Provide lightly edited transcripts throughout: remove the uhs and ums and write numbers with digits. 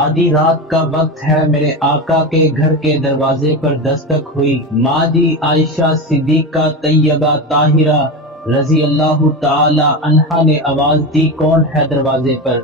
آدھی رات کا وقت ہے، میرے آقا کے گھر کے دروازے پر دستک ہوئی۔ ماں جی عائشہ صدیقہ طیبہ طاہرہ رضی اللہ تعالی عنہا نے آواز دی، کون ہے دروازے پر؟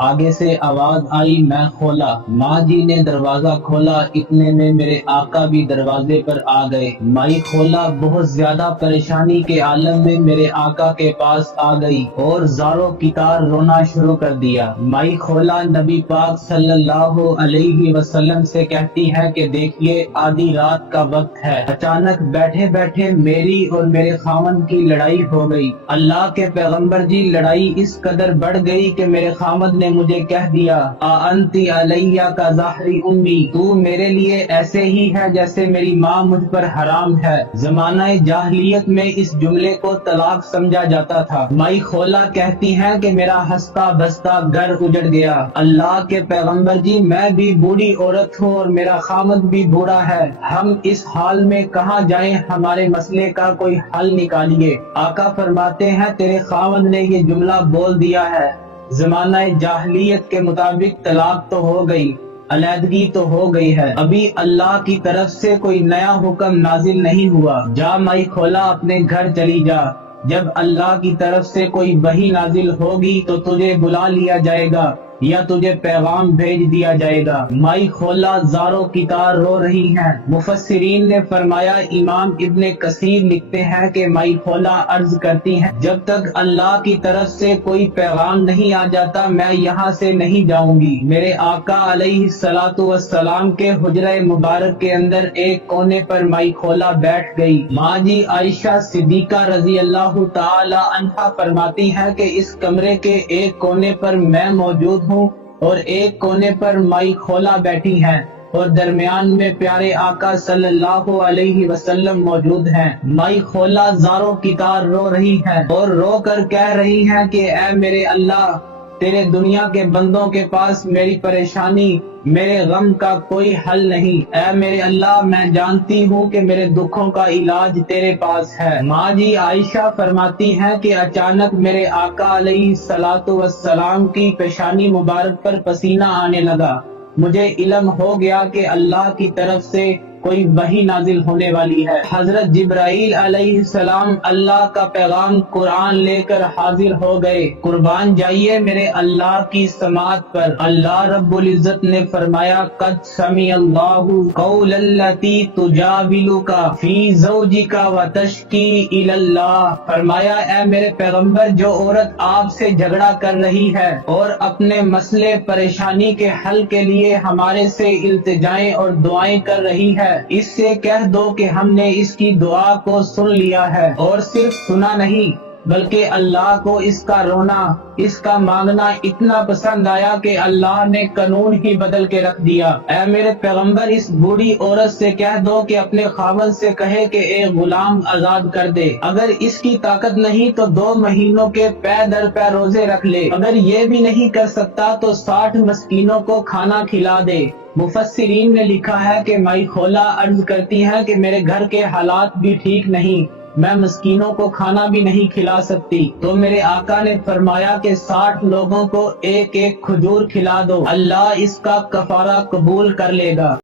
آگے سے آواز آئی، میں کھولا۔ ماں جی نے دروازہ کھولا، اتنے میں میرے آقا بھی دروازے پر آ گئے۔ مائی کھولا بہت زیادہ پریشانی کے عالم میں میرے آقا کے پاس آ گئی اور زاروں کی طرح رونا شروع کر دیا۔ مائی کھولا نبی پاک صلی اللہ علیہ وسلم سے کہتی ہے کہ دیکھیے آدھی رات کا وقت ہے، اچانک بیٹھے بیٹھے میری اور میرے خاوند کی لڑائی ہو گئی۔ اللہ کے پیغمبر جی، لڑائی اس قدر بڑھ گئی کہ میرے خاوند نے مجھے کہہ دیا، انتی علیہ کا ظہری امی، تو میرے لیے ایسے ہی ہے جیسے میری ماں مجھ پر حرام ہے۔ زمانہ جاہلیت میں اس جملے کو طلاق سمجھا جاتا تھا۔ مائی کھولا کہتی ہیں کہ میرا ہنستا بستا گھر اجڑ گیا۔ اللہ کے پیغمبر جی، میں بھی بوڑھی عورت ہوں اور میرا خاوند بھی بوڑھا ہے، ہم اس حال میں کہاں جائیں؟ ہمارے مسئلے کا کوئی حل نکالیے۔ آقا فرماتے ہیں تیرے خاوند نے یہ جملہ بول دیا ہے۔ زمانہ جاہلیت کے مطابق طلاق تو ہو گئی، علیحدگی تو ہو گئی ہے، ابھی اللہ کی طرف سے کوئی نیا حکم نازل نہیں ہوا۔ جا مائی کھولا، اپنے گھر چلی جا، جب اللہ کی طرف سے کوئی وحی نازل ہوگی تو تجھے بلا لیا جائے گا یا تجھے پیغام بھیج دیا جائے گا۔ مائی کھولا زاروں کی طرح رو رہی ہیں۔ مفسرین نے فرمایا، امام ابن کثیر لکھتے ہیں کہ مائی کھولا عرض کرتی ہیں، جب تک اللہ کی طرف سے کوئی پیغام نہیں آ جاتا میں یہاں سے نہیں جاؤں گی۔ میرے آقا علیہ الصلوۃ والسلام کے حجرہ مبارک کے اندر ایک کونے پر مائی کھولا بیٹھ گئی۔ ماں جی عائشہ صدیقہ رضی اللہ تعالی عنہا فرماتی ہیں کہ اس کمرے کے ایک کونے پر میں موجود ہوں اور ایک کونے پر مائی کھولا بیٹھی ہیں اور درمیان میں پیارے آقا صلی اللہ علیہ وسلم موجود ہیں۔ مائی کھولا زاروں کی طرح رو رہی ہیں اور رو کر کہہ رہی ہیں کہ اے میرے اللہ، تیرے دنیا کے بندوں کے پاس میری پریشانی، میرے غم کا کوئی حل نہیں۔ اے میرے اللہ، میں جانتی ہوں کہ میرے دکھوں کا علاج تیرے پاس ہے۔ ماں جی عائشہ فرماتی ہیں کہ اچانک میرے آقا علیہ الصلوۃ والسلام کی پیشانی مبارک پر پسینہ آنے لگا۔ مجھے علم ہو گیا کہ اللہ کی طرف سے کوئی وحی نازل ہونے والی ہے۔ حضرت جبرائیل علیہ السلام اللہ کا پیغام قرآن لے کر حاضر ہو گئے۔ قربان جائیے میرے اللہ کی سماعت پر۔ اللہ رب العزت نے فرمایا، قد سمع اللہ قول التی تجادلک فی زوجک وتشکی الی اللہ۔ فرمایا اے میرے پیغمبر، جو عورت آپ سے جھگڑا کر رہی ہے اور اپنے مسئلے پریشانی کے حل کے لیے ہمارے سے التجائیں اور دعائیں کر رہی ہے، اس سے کہہ دو کہ ہم نے اس کی دعا کو سن لیا ہے، اور صرف سنا نہیں بلکہ اللہ کو اس کا رونا، اس کا مانگنا اتنا پسند آیا کہ اللہ نے قانون ہی بدل کے رکھ دیا۔ اے میرے پیغمبر، اس بوڑھی عورت سے کہہ دو کہ اپنے خاوند سے کہے کہ ایک غلام آزاد کر دے، اگر اس کی طاقت نہیں تو 2 مہینوں کے پے در پے روزے رکھ لے، اگر یہ بھی نہیں کر سکتا تو 60 مسکینوں کو کھانا کھلا دے۔ مفسرین نے لکھا ہے کہ مائی کھولا عرض کرتی ہیں کہ میرے گھر کے حالات بھی ٹھیک نہیں، میں مسکینوں کو کھانا بھی نہیں کھلا سکتی، تو میرے آقا نے فرمایا کہ 60 لوگوں کو ایک ایک کھجور کھلا دو، اللہ اس کا کفارہ قبول کر لے گا۔